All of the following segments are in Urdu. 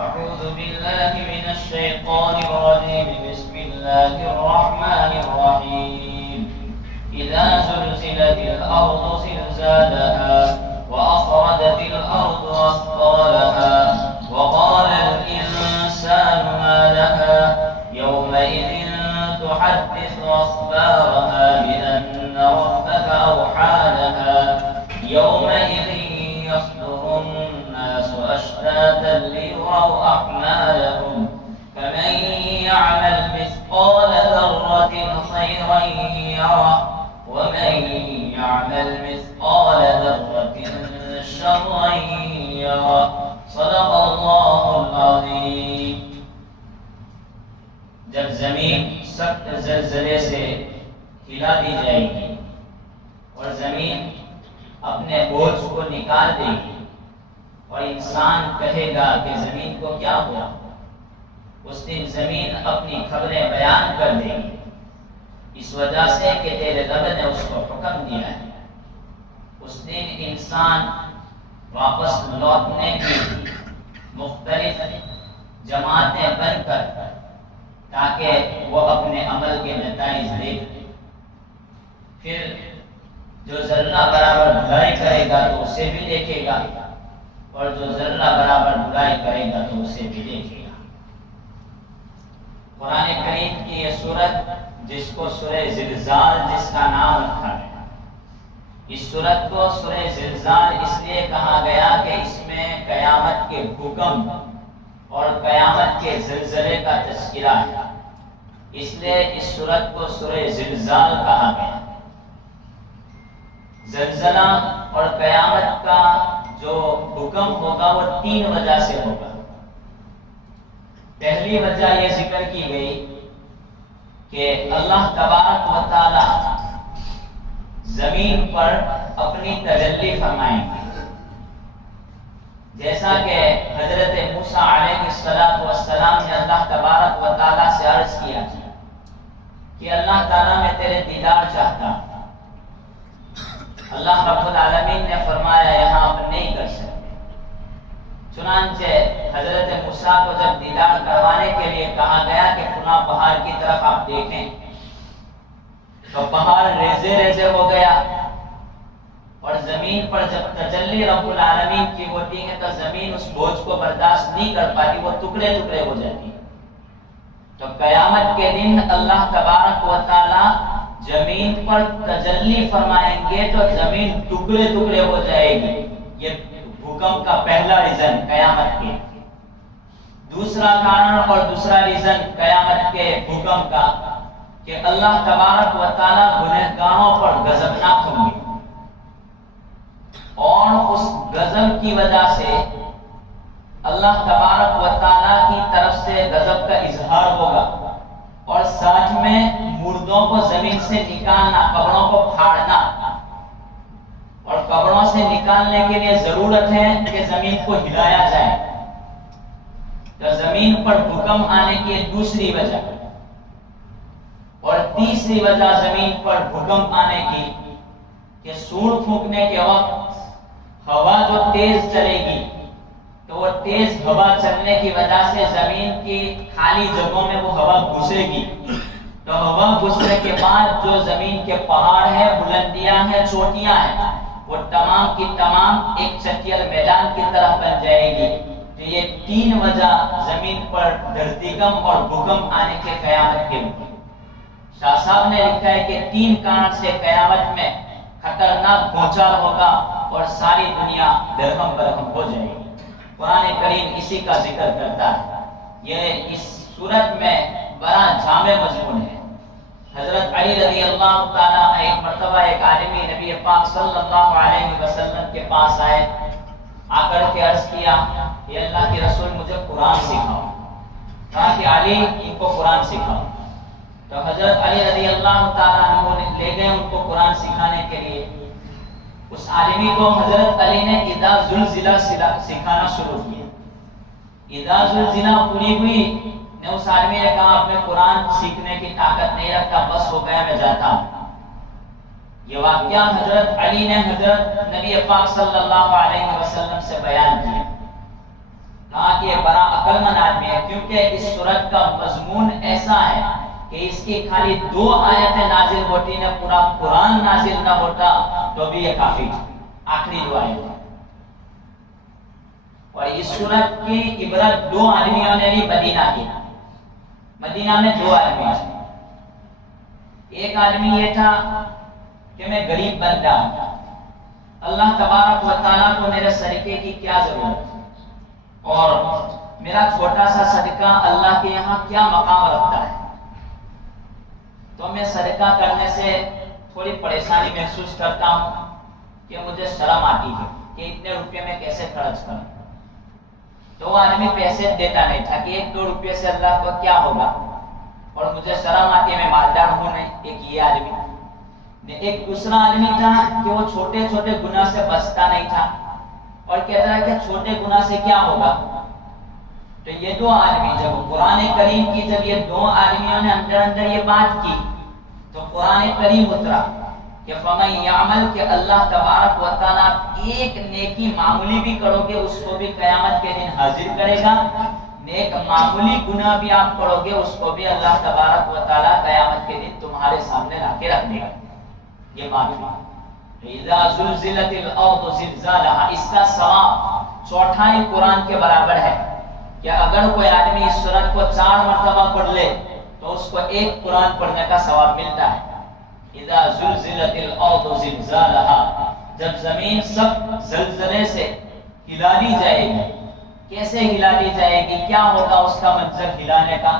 أعوذ بالله من الشيطان الرجيم. بسم الله الرحمن الرحيم. إذا زلزلت الأرض زلزالها وأخرجت الأرض أثقالها وقال الإنسان ما لها يومئذ تحدث أخبارها بأن ربك أوحى لها يومئذ يصدر الناس أشتاتا ليروا أعمالهم فمن يعمل مثقال ذرة خيرا يره ومن يعمل مثقال ذرة شرا يره. صدق اللہ العظیم. جب زمین سخت زلزلے سے ہلا دی جائے گی اور زمین اپنے بوجھ کو نکال دے گی اور انسان کہے گا کہ زمین کو کیا ہوا، اس دن زمین اپنی خبریں بیان کر دے گی، اس وجہ سے کہ تیرے رب نے اس کو حکم دیا ہے. اس دن انسان واپس لوٹنے کی مختلف جماعتیں بن کر تاکہ وہ اپنے عمل کے نتائج دیکھ. پھر جو ذرہ برابر برائی کرے گا تو اسے بھی دیکھے گا اور جو ذرہ برابر برائی کرے گا تو اسے بھی دیکھے گا. قرآن کریم کی یہ سورت جس کو سورہ زلزال جس کا نام رکھا گیا، اس سورت کو سورہ زلزال اس لیے کہا گیا کہ اس میں قیامت کے حکم اور قیامت کے زلزلے کا تذکرہ ہے، اس لیے اس سورت کو سورہ زلزال کہا گیا. زلزلہ اور قیامت کا جو حکم ہوگا وہ 3 وجہ سے ہوگا. پہلی وجہ یہ ذکر کی گئی کہ اللہ تبارک و تعالی زمین پر اپنی تجلی فرمائیں گے، جیسا کہ حضرت موسیٰ علیہ السلام نے اللہ تبارک و تعالی سے عرض کیا کہ اللہ تعالیٰ میں تیرے دیدار چاہتا ہوں. اللہ رب العالمین نے فرمایا یہاں آپ نہیں کر سکتے. چنانچہ حضرت موسیٰ کو جب دیدار کروانے کے لیے کہا گیا کہ فلاں پہاڑ کی طرف آپ دیکھیں تو پہاڑ ریزے ریزے ہو گیا اور زمین پر جب تجلی رب العالمین کی ہوتی ہے تو زمین اس بوجھ کو برداشت نہیں کر پاتی، وہ ٹکڑے ٹکڑے ہو جاتی ہے. تو قیامت کے دن اللہ تبارک و تعالی زمین پر تجلی فرمائیں گے تو زمین ٹکڑے ٹکڑے ہو جائے گی. یہ حکم کا پہلا ریزن قیامت کے. دوسرا کارن اور دوسرا ریزن قیامت کے حکم کا کہ اللہ تبارک و تعالی گنہگاروں پر غضبناک ہوں گے اور اس غضب کی وجہ سے اللہ تبارک و تعالی کی طرف سے غضب کا اظہار ہوگا اور ساتھ میں مردوں کو زمین سے نکالنا، قبروں کو پھاڑنا. اور قبروں سے نکالنے کے لیے ضرورت ہے کہ زمین کو ہلایا جائے. تو زمین پر حکم آنے کی دوسری وجہ اور تیسری وجہ زمین پر حکم آنے کی کہ سور پھونکنے کے وقت ہوا جو تیز چلے گی تو وہ تیز ہوا چلنے کی وجہ سے زمین کی خالی جگہوں میں وہ ہوا گھسے گی. تو ہوا گھسنے کے بعد جو زمین کے پہاڑ ہیں، بلندیاں ہیں، چوٹیاں ہیں، وہ تمام کی تمام ایک چٹیل میدان کی طرح بن جائے گی. تو یہ 3 وجہ زمین پر دھرتیکم اور بھوکم آنے کے قیامت کے. شاہ صاحب نے لکھا ہے کہ 3 کارن سے قیامت میں خطرناک بھونچال ہوگا اور ساری دنیا درہم برہم ہو جائے گی. قرآن کریم اسی کا ذکر کرتا ہے. یہ اس صورت میں بڑا جامع مضمون ہے. حضرت علی رضی اللہ تعالیٰ ایک مرتبہ ایک عالمی نبی پاک صلی اللہ علیہ وسلم کے پاس آئے، آ کر کے عرض کیا کہ اللہ کے رسول مجھے قرآن سکھاؤ. کہا کہ علی ان کو قرآن سکھاؤ. تو حضرت علی رضی اللہ تعالیٰ عنہ لے گئے ان کو قرآن سکھانے کے لیے. اس عالمی کو حضرت علی نے اذا زلزلہ سکھانا شروع کیا. اذا زلزلہ پوری ہوئی نے اس آدمی نے کہا اب میں قرآن سیکھنے کی طاقت نہیں رکھتا، بس ہو گیا میں جاتا ہوں. یہ واقعہ حضرت علی نے حضرت نبی پاک صلی اللہ علیہ وسلم سے بیان کیا. کہا کہ یہ بڑا عقل مند آدمی ہے، کیونکہ اس سورت کا مضمون ایسا ہے کہ اس کی خالی 2 آیتیں نازل ہوتی نہ پورا قرآن نازل نہ ہوتا تو بھی یہ کافی تھی، آخری 2 آیتیں۔ اور اس سورت کی عبرت 2 آدمیوں نے لی مدینہ کی۔ مدینہ میں 2 آدمی تھے۔ ایک آدمی یہ تھا کہ میں غریب بندہ ہوں، اللہ تبارک و تعالیٰ کو میرے صدقے کی کیا ضرورت، اور میرا چھوٹا سا صدقہ اللہ کے یہاں کیا مقام رکھتا ہے، تو میں صدقہ کرنے سے تھوڑی پریشانی محسوس کرتا ہوں کہ مجھے شرم آتی ہے کہ اتنے روپے میں کیسے خرچ کروں۔ تو وہ آدمی پیسے دیتا نہیں تھا کہ 1-2 روپے سے اللہ کو کیا ہوگا، اور مجھے شرم آتی ہے، میں مالدار ہوں نہیں۔ ایک یہ آدمی۔ ایک دوسرا آدمی تھا کہ وہ چھوٹے چھوٹے گناہ سے بچتا نہیں تھا اور کہتا ہے کہ چھوٹے گناہ سے کیا ہوگا۔ تو یہ 2 آدمی، جب قرآن کریم کی جب یہ 2 آدمیوں نے اندر یہ بات کی تو قرآن کریم اترا کہ فَمَن يَعْمَلْ کہ اللہ تبارک و تعالیٰ ایک نیکی معمولی بھی کرو گے اس کو بھی قیامت کے دن حاضر کرے گا، نیک معمولی گناہ بھی آپ کرو گے اس کو بھی اللہ تبارک و تعالیٰ قیامت کے دن تمہارے سامنے لا کے رکھ دے گا۔ یہ بات ہے اِذَا زُلْزِلَتِ الْأَرْضُ زِلْزَالَهَا، اس کا ثواب 4 قرآن کے برابر ہے کہ اگر کوئی آدمی اس سورت کو 4 مرتبہ پڑھ لے تو اس کو 1 قرآن پڑھنے کا ثواب ملتا ہے۔ اِذَا زُلْزِلَتِ الْأَرْضُ زِلْزَالَهَا، جب زمین سب زلزلے سے ہلا دی جائے گی۔ کیسے ہلا دی جائے گی، کیا ہوگا اس کا منظر ہلانے کا،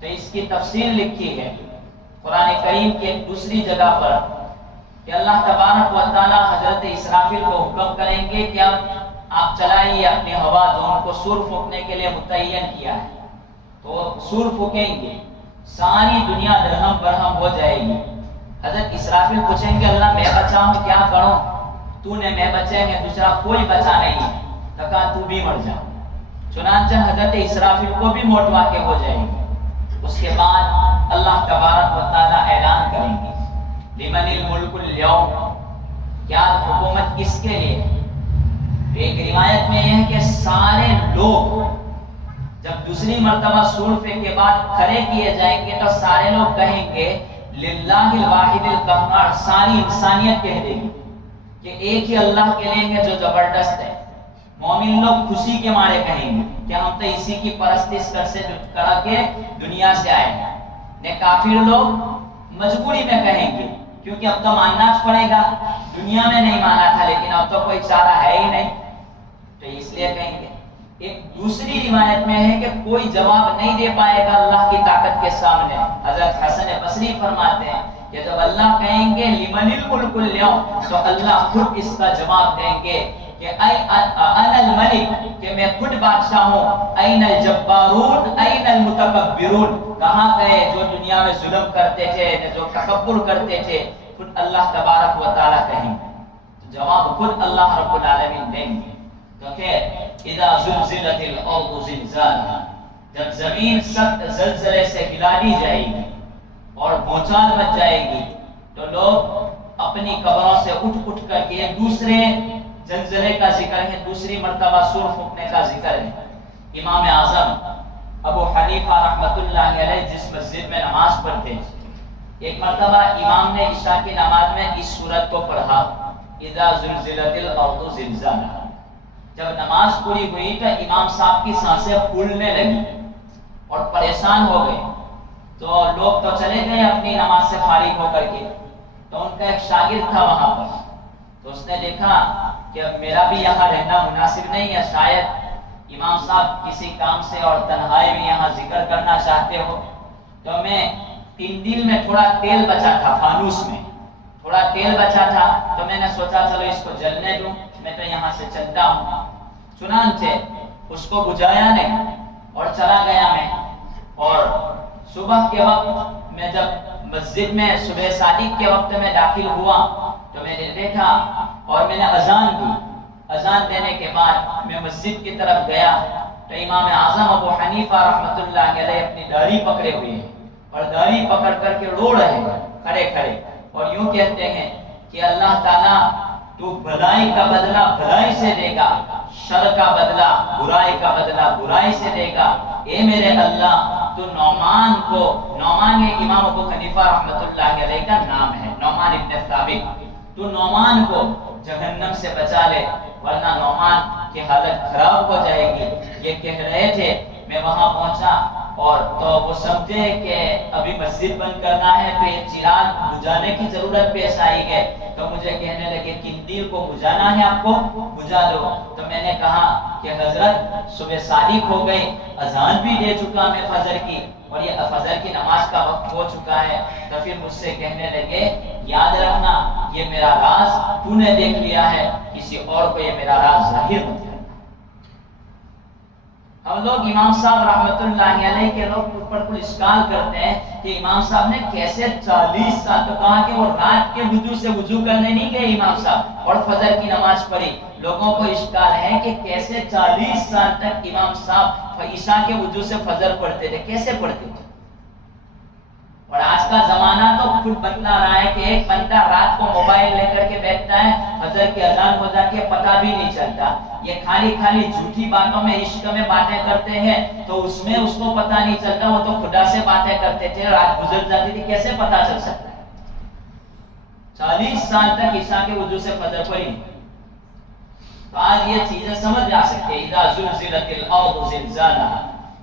تو اس کی تفصیل لکھی ہے قرآن کریم کی ایک دوسری جگہ پر کہ اللہ تبارک و تعالیٰ حضرت اسرافیل کو حکم کریں گے کہ اب آپ چلائیے اپنی ہوا، جو ان کو سور پھونکنے کے لیے متعین کیا ہے، تو سور پھونکیں گے، ساری دنیا درہم برہم ہو جائے گی۔ حضرت اسرافیل پوچھیں گے اللہ میں بچا ہوں کیا کروں، تو نے میں بچیں گے، دوسرا کوئی بچا نہیں ہے، تو کہا تو بھی مر جا۔ چنانچہ حضرت اسرافیل کو بھی موت واقع ہو جائے گی۔ اس کے بعد اللہ تبارک و تعالیٰ اعلان کریں گے لمن الملک اليوم، کیا حکومت کس کے لیے۔ ایک روایت میں یہ ہے کہ سارے لوگ جب دوسری مرتبہ سورفے کے بعد کھڑے کیے جائیں گے تو سارے لوگ کہیں گے للہ الواحد القہار، ساری انسانیت کہہ دے گی کہ ایک ہی اللہ کے لیے ہے جو زبردست ہے۔ مومن لوگ خوشی کے مارے کہیں گے کہ ہم تو اسی کی پرستش کر کے دنیا سے آئے ہیں۔ نے کافر لوگ مجبوری میں کہیں گے کیونکہ اب تو ماننا پڑے گا، دنیا میں نہیں مانا تھا لیکن اب تو کوئی چارہ ہے ہی نہیں، تو اس لیے کہیں گے۔ ایک دوسری روایت میں ہے کہ کوئی جواب نہیں دے پائے گا اللہ کی طاقت کے سامنے۔ حضرت حسن بصری فرماتے ہیں کہ جب اللہ کہیں گے لمن الملک اليوم تو اللہ خود اس کا جواب دیں گے کہ انا الملک، کہ میں خود بادشاہ ہوں، این الجبارون این المتکبرون، کہاں گئے جو دنیا میں ظلم کرتے تھے، جو تکبر کرتے تھے، خود اللہ تبارک و تعالیٰ کہیں گے، تو جواب خود اللہ رب العالمین دیں گے۔ تو کہ اذا زلزلت الارض زلزالها، جب زمین سخت زلزلے سے ہلا دی جائے گی اور بھونچال مچ جائے گی تو لوگ اپنی قبروں سے اٹھ کر کے دوسرے زلزلے کا ذکر ہے، دوسری مرتبہ سور پھونکنے کا ذکر ہے۔ امام اعظم ابو حنیفہ رحمۃ اللہ علیہ جس مسجد میں نماز پڑھتے ہیں، ایک مرتبہ امام نے عشاء کی نماز میں اس سورت کو پڑھا اذا زلزلت الارض زلزالها۔ جب نماز پوری ہوئی تو امام صاحب کی سانسیں پھولنے لگی اور پریشان ہو گئے، تو لوگ تو چلے گئے اپنی نماز سے فارغ ہو کر کے، تو ان کا ایک شاگرد تھا وہاں پر، تو اس نے دیکھا کہ اب میرا بھی یہاں رہنا مناسب نہیں ہے، شاید امام صاحب کسی کام سے اور تنہائی میں یہاں ذکر کرنا چاہتے ہو، تو میں تندیل میں تھوڑا تیل بچا تھا، فانوس میں تھوڑا تیل بچا تھا، تو میں نے سوچا چلو اس کو جلنے دوں، میں تو یہاں سے چلتا ہوں۔ چنانچہ اس کو بجھایا نہیں اور چلا گیا میں، اور صبح کے وقت میں جب مسجد میں صبح صادق کے وقت میں داخل ہوا تو میں نے دیکھا اور میں نے اذان دی۔ اذان دینے کے بعد میں مسجد کی طرف گیا تو امام اعظم ابو حنیفہ رحمۃ اللہ علیہ اپنی داڑھی پکڑے ہوئے ہیں اور داڑھی پکڑ کر کے رو رہے ہیں کھڑے کھڑے، اور یوں کہتے ہیں کہ اللہ تعالیٰ تو بھلائی کا بدلہ بھلائی سے دے گا، شر کا بدلہ برائی کا بدلہ برائی سے دے گا۔ اے میرے اللہ تو نعمان کو، نعمان یہ امام ابو حنیفہ رحمۃ اللہ علیہ کا نام ہے، نعمان ابن ثابت، تو نعمان کو جہنم سے بچا لے ورنہ نعمان کی حالت خراب ہو جائے گی۔ یہ کہہ رہے تھے، میں وہاں پہنچا اور تو وہ سمجھے کہ ابھی مسجد بند کرنا ہے تو یہ چراغ بجھانے کی ضرورت پیش آئی ہے، تو مجھے کہنے لگے قندیل کو بجھانا ہے آپ کو، بجھا دو۔ تو میں نے کہا کہ حضرت صبح صادق ہو گئی، اذان بھی دے چکا میں فجر کی اور یہ فجر کی نماز کا وقت ہو چکا ہے۔ تو پھر مجھ سے کہنے لگے یاد رکھنا یہ میرا راز تو نے دیکھ لیا ہے، کسی اور کو یہ میرا راز ظاہر مت کرنا۔ ہم لوگ امام صاحب رحمت اللہ علیہ کے لوگ اوپر کوئی اشکال کرتے ہیں کہ امام صاحب نے کیسے 40 سال تو کہا کہ وہ رات کے وضو سے وضو کرنے نہیں گئے امام صاحب اور فجر کی نماز پڑھی۔ لوگوں کو اشکال ہے کہ کیسے 40 سال تک امام صاحب عشاء کے وضو سے فجر پڑھتے تھے، کیسے پڑھتے تھے؟ اور آج کا زمانہ تو خود بتلا رہا ہے کہ ایک بندہ رات کو موبائل لے کر کے بیٹھتا ہے، فجر کی اذان ہو جاتی ہے پتہ بھی نہیں چلتا۔ یہ خالی جھوٹی باتوں میں عشق میں باتیں کرتے ہیں تو اس میں اس کو پتہ نہیں چلتا، وہ تو خدا سے باتیں کرتے تھے، رات گزر جاتی تھی، کیسے پتہ چل سکتا ہے؟ 40 سال تک عشاء کے وضو سے فجر پڑھی۔ تو آج یہ چیزیں سمجھ جا سکتے ہیں، اذا زلزلت الارض زلزالها،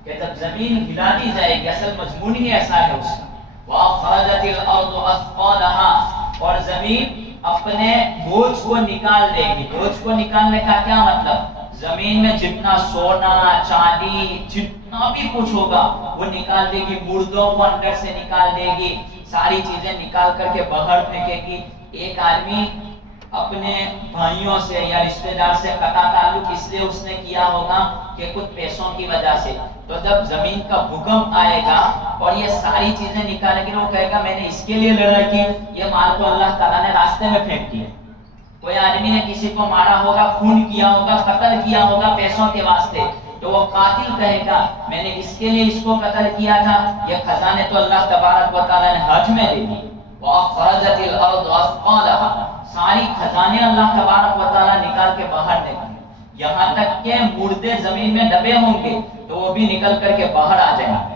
کہ جب زمین ہلا دی جائے گی، اصل مضمون ہی ایسا ہے اس کا، وَأَخْرَجَتِ الْأَرْضُ أَثْقَالَهَا، اور زمین اپنے بوجھ کو نکال دے گی۔ بوجھ کو نکالنے کا کیا مطلب؟ زمین میں جتنا سونا چاندی جتنا بھی کچھ ہوگا وہ نکال دے گی، مردوں کو اندر سے نکال دے گی، ساری چیزیں نکال کر کے باہر پھینکے گی۔ ایک آدمی اپنے بھائیوں سے یا رشتہ دار سے قطع تعلق اس لیے اس نے کیا ہوگا کہ کچھ پیسوں کی وجہ سے، تو جب زمین کا بھوکمپ آئے گا اور یہ ساری چیزیں نکالے گی، وہ کہے گا میں نے اس کے لیے لڑائی کی، یہ مال تو اللہ تعالیٰ نے راستے میں پھینک دیا۔ کوئی آدمی نے کسی کو مارا ہوگا، خون کیا ہوگا، قتل کیا ہوگا پیسوں کے واسطے، تو وہ قاتل کہے گا میں نے اس کے لیے اس کو قتل کیا تھا، یہ خزانے تو اللہ تبارک و تعالیٰ نے حج میں دے دی۔ وَأَخْرَجَتِ الْأَرْضُ أَثْقَالَهَا، ساری خزانے اللہ تبارک و تعالیٰ نکال کے باہر نکالے، یہاں تک کہ مردے زمین میں دبے ہوں گے تو وہ بھی نکل کر کے باہر آ جائیں گے۔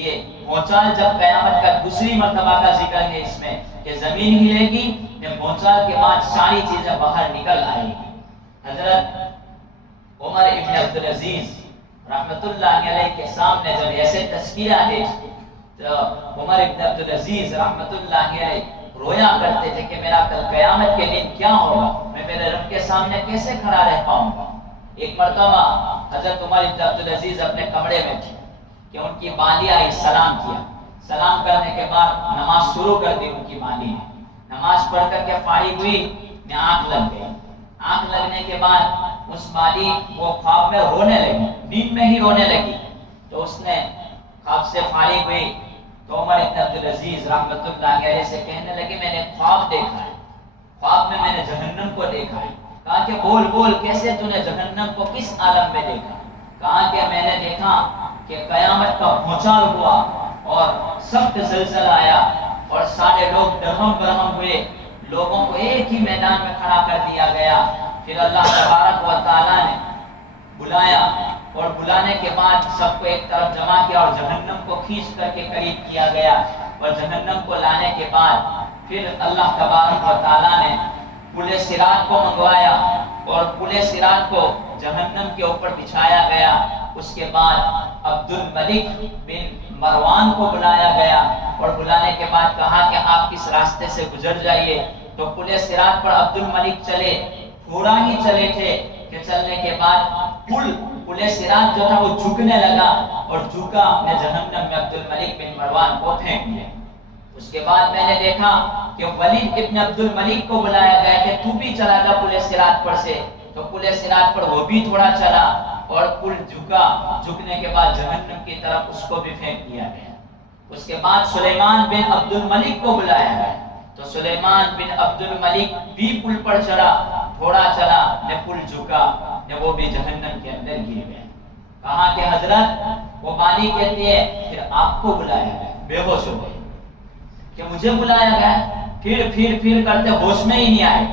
یہ بھونچال جب قیامت کا دوسری مرتبہ کا ذکر ہے اس میں کہ زمین ہلے گی، بھونچال کے بعد ساری چیزیں باہر نکل آئیں گی۔ حضرت عمر ابن عبدالعزیز رحمت اللہ علیہ کے سامنے جب ایسے تذکیرہ دے تو عمر ابن عبدالعزیز رحمت اللہ علیہ رویا کرتے تھے کہ میرا کل قیامت کے دن کیا ہوگا، میں میرے رب کے سامنے کیسے کھڑا رہ پاؤں گا۔ ایک مرتبہ حضرت عمر ابن عبدالعزیز اپنے کمرے میں تھے کہ ان کی مالی آئی، سلام کیا، سلام کرنے کے بعد نماز شروع کر دی ان کی مالی نے، نماز پڑھ کر کے فارغ ہوئی، میں آنکھ لگ گئی، آنکھ لگنے کے بعد اس مالی وہ خواب میں رونے لگی، نیند میں ہی رونے لگی، تو اس نے خواب سے فارغ ہوئی تو عمر ابن عبدالعزیز رحمت اللہ علیہ سے کہنے لگے میں نے خواب دیکھا ہے، خواب میں نے جہنم کو دیکھا ہے۔ کہا کہ بول بول کیسے تو نے جہنم کو کس عالم میں دیکھا؟ کہا کہ میں نے دیکھا کہ قیامت کا بھونچال ہوا اور سخت زلزلہ آیا اور سارے لوگ درہم برہم ہوئے، لوگوں کو ایک ہی میدان میں کھڑا کر دیا گیا، پھر اللہ تبارک و تعالیٰ نے بلایا اور بلانے کے بعد سب کو ایک طرف جمع کیا اور جہنم کو کھینچ کر کے قریب کیا گیا، اور جہنم کو لانے کے بعد پھر اللہ تبارک و تعالیٰ نے پل صراط کو منگوایا اور پل صراط کو جہنم کے اوپر بچھایا گیا۔ اس کے بعد عبد الملک بن مروان کو بلایا گیا اور بلانے کے بعد کہا کہ آپ اس راستے سے گزر جائیے، تو پل صراط پر عبد الملک چلے، تھوڑا ہی چلے تھے کہ چلنے کے بعد پل صراط جو تھا وہ جھکنے لگا اور جھکا اپنے جہنم میں عبد الملک بن مروان کو پھینک دیا۔ اس کے بعد میں نے دیکھا کہ ولید ابن عبد الملک کو بلایا گیا کہ تو بھی چلا جا پل صراط پر سے، تو پل صراط پر وہ بھی تھوڑا چلا اور پل جھکا، جھکنے کے بعد جہنم کی طرف اس کو بھی پھینک دیا گیا۔ اس کے بعد سلیمان بن عبد الملک کو بلایا گیا، تو سلیمان بن عبد الملک بھی پل پر چڑھا، تھوڑا چلا، نے پل جھکا، نے وہ بھی جہنم کے اندر گر گیا۔ کہا کہ حضرت وہ مالی کہتی ہے پھر آپ کو بلایا گیا، بے ہوش ہو گئے کہ مجھے بلایا گیا، پھر کرتے ہوش میں ہی نہیں آئے،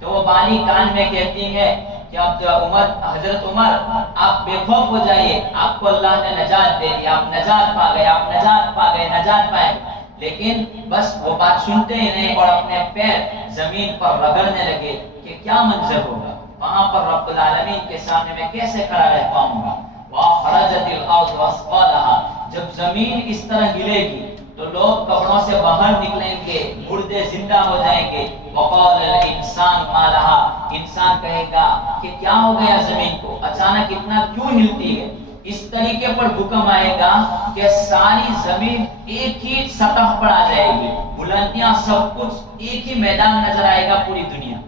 تو وہ بالی کان میں کہتی ہے کہ حضرت عمر آپ بے خوف ہو جائیے، آپ کو اللہ نے نجات دے دیا، آپ نجات پا گئے، آپ نجات پا گئے، نجات پائے، لیکن بس وہ بات سنتے ہی نہیں اور اپنے پیر زمین پر رگڑنے لگے کہ کیا منظر ہوگا وہاں پر رب العالمین کے سامنے میں کیسے کھڑا رہ پاؤں گا۔ وَأَخْرَجَتِ الْأَرْضُ أَثْقَالَهَا، جب زمین اس طرح ہلے گی تو لوگ قبروں سے باہر نکلیں گے، مردے زندہ ہو جائیں گے۔ وَقَالَ الْإِنسَانُ مَا لَهَا، انسان کہے گا کہ کیا ہو گیا زمین کو، اچانک اتنا کیوں ہلتی ہے؟ اس طریقے پر حکم آئے گا کہ ساری زمین ایک ہی سطح پر آ جائے گی، بلندیاں سب کچھ ایک ہی میدان نظر آئے گا، پوری دنیا،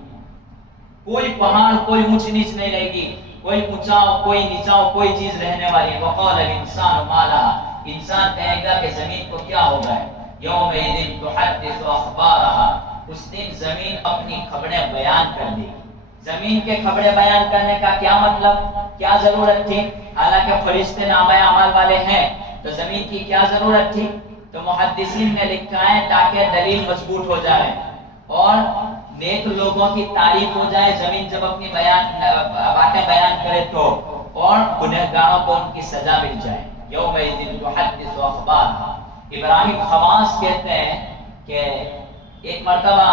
کوئی پہاڑ کوئی اونچ نیچ نہیں رہے گی، کوئی اونچاؤ کوئی نیچاؤ کوئی چیز رہنے والی۔ وقال الانسان ما لها، انسان کہے گا کہ زمین کو کیا ہو گیا؟ یومئذ تحدث اخبارها، اس دن زمین اپنی خبریں بیان کر دے گی۔ زمین کے خبریں بیان کرنے کا کیا مطلب، کیا ضرورت تھی؟ حالانکہ فرشتے نامہ اعمال والے ہیں تو زمین کی کیا ضرورت تھی؟ تو محدثین نے لکھا ہے تاکہ دلیل مضبوط ہو جائے اور نیک لوگوں کی تعریف ہو جائے زمین جب اپنی باتیں بیان کرے تو، اور گنہگاروں کو ان کی سزا مل جائے۔ یومئذ تحدث اخبارها، ابراہیم خواص کہتے ہیں کہ ایک مرتبہ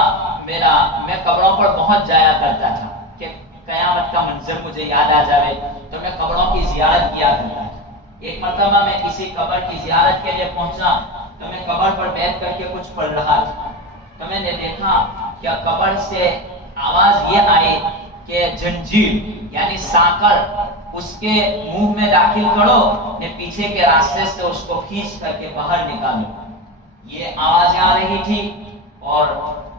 میں قبروں پر پہنچ جایا کرتا تھا کہ قیامت کا منظر مجھے یاد آ جائے تو میں قبروں کی زیارت کیا کرتا تھا۔ ایک مرتبہ میں کسی قبر کی زیارت کے لیے پہنچا تو میں قبر پر بیٹھ کر کے کچھ پڑھ رہا تھا تو میں نے دیکھا کہ قبر سے آواز یہ آئی کہ جنجیر یعنی ساکر اس کے منہ میں داخل کرو، نے پیچھے کے راستے سے اس کو کھینچ کر کے باہر نکالو، یہ آواز آ رہی تھی۔ اور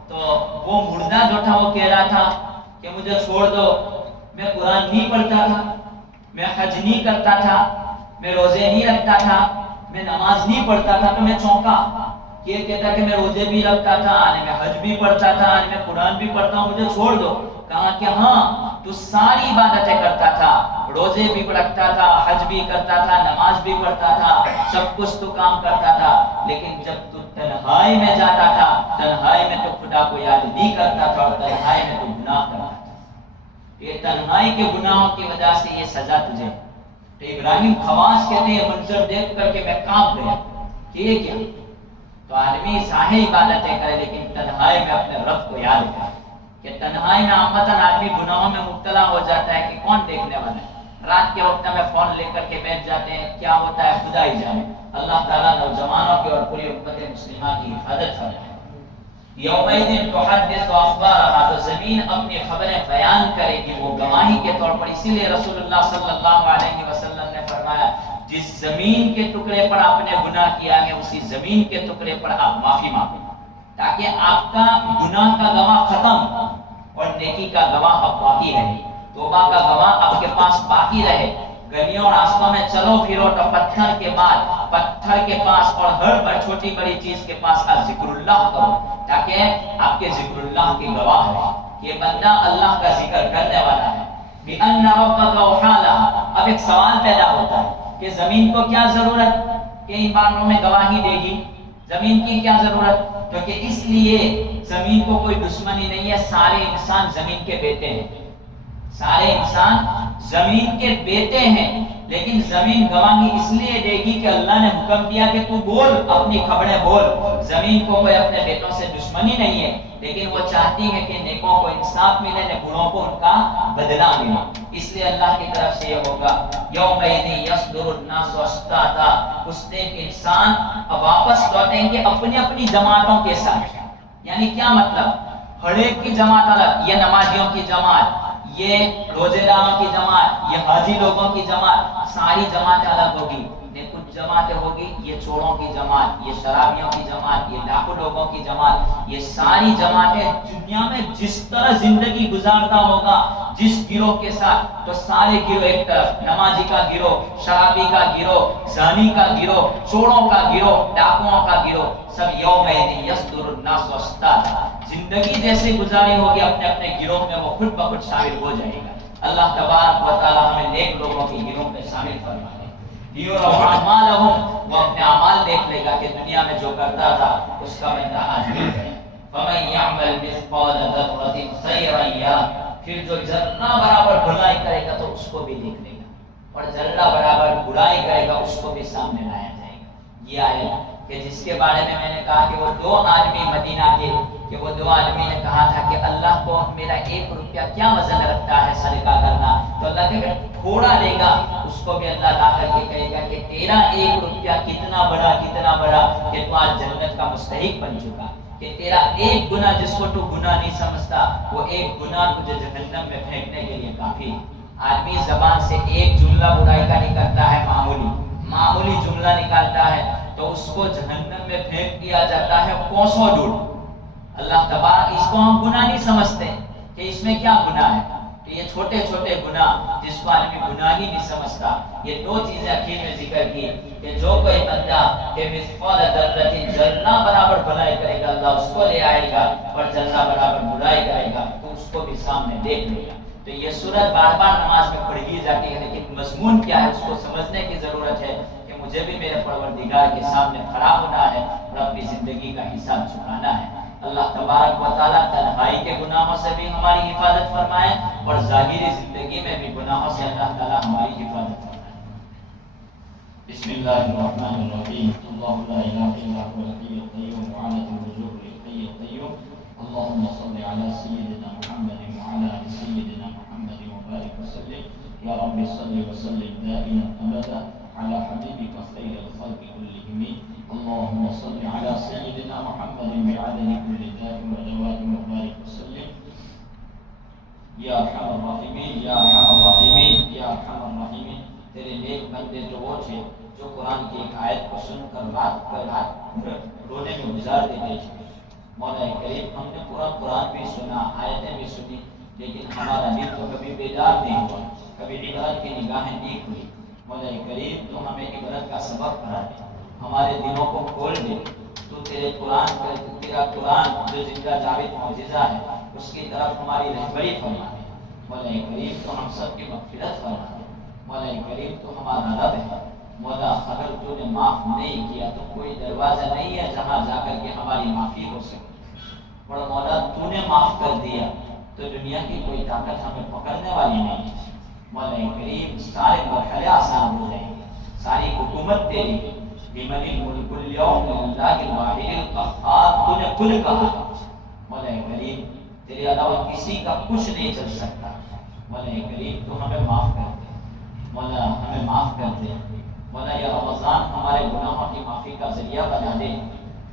تو وہ مردہ جو تھا وہ کہہ رہا تھا کہ مجھے چھوڑ دو، میں قرآن نہیں پڑھتا تھا، میں حج نہیں کرتا تھا، میں روزے نہیں رکھتا تھا، میں نماز نہیں پڑھتا تھا۔ تو میں چونکا، یہ کہتا کہ میں روزے بھی رکھتا تھا، میں حج بھی پڑھتا تھا، میں قرآن بھی پڑھتا ہوں، مجھے چھوڑ دو۔ کہا کہ ہاں تو ساری عبادتیں کرتا تھا، روزے بھی رکھتا تھا، حج بھی کرتا تھا، نماز بھی پڑھتا تھا، سب کچھ تو کام کرتا تھا، لیکن جب تو تنہائی میں جاتا تھا، تنہائی میں تو خدا کو یاد نہیں کرتا تھا اور تنہائی میں تو گناہ کرتا تھا۔ یہ تنہائی کے گناہوں کی وجہ سے یہ سزا تجھے۔ تو ابراہیم خواص کہتے ہیں منظر دیکھ کر کے میں کانپ گیا کہ یہ کیا؟ تو آدمی ظاہر عبادتیں کرے لیکن تنہائی میں اپنے رب کو یاد کرے، کہ تنہائی میں عامتاً آدمی گناہوں میں مبتلا ہو جاتا ہے کہ کون دیکھنے والا ہے، رات کے وقت میں فون لے کر کے بیٹھ جاتے ہیں، کیا ہوتا ہے خدا ہی جانے۔ اللہ تعالیٰ نوجوانوں کی اور پوری امت مسلمہ کی حفاظت فرمائے۔ یومئذ تحدث اخبارها، تو زمین اپنی خبریں بیان کرے گی، وہ گواہی کے طور پر۔ اسی لیے رسول اللہ صلی اللہ علیہ وسلم نے فرمایا جس زمین کے ٹکڑے پر آپ نے گناہ کیا ہے اسی زمین کے ٹکڑے پر آپ معافی مانگیں تاکہ آپ کا گناہ کا گواہ ختم اور نیکی کا گواہ اب باقی رہے، توبہ کا گواہ آپ کے پاس باقی رہے۔ گلیوں اور راستوں میں چلو پھرو تو پتھر کے بعد پتھر کے پاس اور ہر چھوٹی بڑی چیز کے پاس آپ ذکر اللہ کرو تاکہ آپ کے ذکر اللہ کے گواہ رہے کہ یہ بندہ اللہ کا ذکر کرنے والا ہے۔ بِأَنَّ رَبَّكَ وَحَالَهَا، اب ایک سوال پیدا ہوتا ہے کہ زمین کو کیا ضرورت کہ ان باتوں میں گواہی دے گی، زمین کی کیا ضرورت؟ کیونکہ اس لیے زمین کو کوئی دشمنی نہیں ہے، سارے انسان زمین کے بیٹے ہیں، سارے انسان زمین کے بیٹے ہیں، لیکن زمین گواہی اس لیے دے گی کہ اللہ نے حکم دیا کہ تو بول، اپنی خبریں بول۔ زمین کو کوئی اپنے بیٹوں سے دشمنی نہیں ہے، لیکن وہ چاہتی ہے کہ نیکوں کو انصاف ملے، بروں کو ان کا بدلہ ملے، اس لیے اللہ کی طرف سے یہ ہوگا۔ یومئذ یصدر الناس اشتاتا، اس دن انسان اب واپس لوٹیں گے اپنی اپنی جماعتوں کے ساتھ۔ یعنی کیا مطلب؟ ہر ایک کی جماعت الگ، یہ نمازیوں کی جماعت، یہ روزے داروں کی جماعت، یہ حاجی لوگوں کی جماعت، ساری جماعتیں الگ ہوگی۔ کچھ جماعتیں ہوگی یہ چوروں کی جماعت، یہ شرابیوں کی جماعت، یہ لاکھوں لوگوں کی جماعت، یہ ساری جماعتیں دنیا میں جس طرح زندگی گزارتا ہوگا جس گروہ کے ساتھ، تو سارے گروہ ایک طرف، نمازی کا گروہ، شرابی کا گروہ، زانی کا گروہ، چوروں کا گروہ، ڈاکوؤں کا گروہ، سب یومئذ یصدر الناس اشتاتا، زندگی جیسے گزاری ہوگی اپنے اپنے گروہ میں وہ خود بخود شامل ہو جائے گا۔ اللہ تبارک و تعالی ہمیں نیک لوگوں کے گروہ میں شامل فرمائے۔ وہ اپنے اعمال دیکھ لے گا کہ دنیا میں جو کرتا تھا اس کا بدلہ آج مل گیا۔ فَمَن يَعْمَلْ مِثْقَالَ ذَرَّةٍ خَيْرًا يَرَهُ، پھر جو ذرہ برابر بھلائی کرے گا تو اس کو بھی دیکھ لے گا اور ذرہ برابر برائی کرے گا اس کو بھی سامنے لایا جائے گا۔ یہ آیت کہ جس کے بارے میں نے کہا کہ وہ دو آدمی مدینہ کے، کہ وہ دو آدمی نے کہا تھا کہ اللہ کو میرا 1 روپیہ کیا وزن رکھتا ہے صدقہ کرنا، تو اللہ کہ اگر تھوڑا لے گا اس کو بھی اللہ لا کر کے کہے گا کہ تیرا 1 روپیہ کتنا بڑا کہ تو آج جنت کا مستحق بن چکا، کہ تیرا 1 گناہ جس کو تو گناہ نہیں سمجھتا وہ 1 گناہ تجھے جہنم میں پھینکنے کے لیے کافی ہے۔ آدمی زبان سے 1 جملہ برائی کا نکلتا ہے، معمولی جملہ نکالتا ہے تو اس کو جہنم میں پھینک دیا جاتا ہے کوسوں دور۔ اللہ تبارک اس کو ہم گناہ نہیں سمجھتے کہ اس میں کیا گناہ ہے، تو یہ چھوٹے چھوٹے گناہ جس کو آدمی گناہ ہی نہیں سمجھتا۔ یہ 2 چیزیں اخیر میں ذکر کی کہ جو کوئی بندہ کہ مثقال ذرۃ ذرہ برابر بھلائی کرے گا اللہ اس کو لے آئے گا اور ذرہ برابر برائی کرے گا تو اس کو بھی سامنے دیکھ لے گا۔ تو یہ سورت بار بار نماز میں پڑھی جاتی ہے، لیکن مضمون کیا ہے اس کو سمجھنے کی ضرورت ہے کہ مجھے بھی میرے پروردگار کے سامنے کھڑا ہونا ہے اور اپنی زندگی کا حساب چکانا ہے۔ اللہ تبارک و تعالیٰ تنہائی کے گناہوں سے بھی ہماری حفاظت فرمائے اور ظاہری زندگی میں بھی گناہوں سے اللہ تعالیٰ ہماری حفاظت فرمائے۔ بسم اللہ الرحمن الرحیم۔ اللہ لا الہ الا هو الحی القیوم وعنت الوجوہ للحی القیوم۔ اللهم صل على سيدنا محمد وعلى آل سيدنا محمد وبارك وسلم يا رب صل وسلم دائما أبدا على حبيبك خير الخلق كلهم اللهم صل على سيدنا محمد بعدد كل داء ودواء وبارك وسلم يا أرحم الراحمين يا أرحم الراحمين يا أرحم الراحمين۔ تیرے نیک بندے تو وہ تھے جو قرآن کی ایک آیت کو سن کر رات رونے میں گزار دیتے تھے۔ مولا کریم ہم نے پورا قرآن بھی سنا، آیتیں بھی سنی، لیکن ہمارا دل تو کبھی بیدار نہیں ہوا، کبھی عبرت کی نگاہیں نہیں کھلی۔ مولا کریم تو ہمیں عبرت کا سبق پڑھا دے، ہمارے دلوں کو کھول دے۔ تو تیرا قرآن جو زندہ جاوید معجزہ ہے اس کی طرف ہماری رہبری فرما دے۔ مولا کریم تو ہم سب کی مغفرت فرما دے۔ مولا کریم تو ہمارا رب ہے۔ مولا اگر تو نے معاف نہیں کیا تو کوئی دروازہ نہیں ہے جہاں جا کر کے ہماری معافی ہو سکے، اور مولا تو نے معاف کر دیا تو دنیا کی کوئی طاقت ہمیں پکڑنے والی نہیں ہے۔ مولا کریم سارے مرحلے آسان ہو جائیں گے، ساری حکومت تیری ہے۔ لمن الملک اليوم للہ الواحد القہار، تو نے خود کہا مولا کریم تیرے علاوہ کسی کا کچھ نہیں چل سکتا۔ مولا کریم تو ہمیں معاف کر دے، مولا ہمیں معاف کر دے۔ مولا یہ رمضان ہمارے گناہوں کی معافی کا ذریعہ بنا دے۔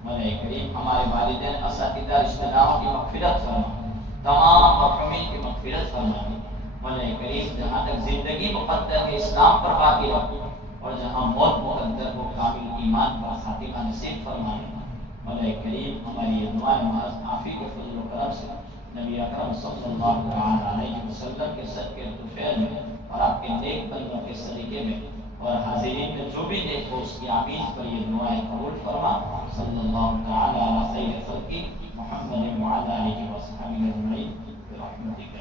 مولا کریم ہمارے والدین اساتذہ رشتہ داروں کی مغفرت فرما، تمام مرحومین کی مغفرت فرما۔ مولا کریم جہاں تک زندگی مقدر ہے اسلام پر باقی رکھ، اور جہاں موت مقدر ہو کامل ایمان پر خاتمہ نصیب فرما۔ مولا کریم ہماری یہ دعائیں محض آپ ہی کے فضل و کرم سے نبی اکرم صلی اللہ علیہ وسلم کے صدقے طفیل میں اور آپ کے نیک بندوں کے صدقے میں اور حاضرین میں جو بھی نیک ہو اس کی آمین پر یہ دعائیں قبول فرما۔ صلی اللہ تعالی علی خیر خلقی محمد وعلی آلہ وصحبہ اجمعین برحمتک۔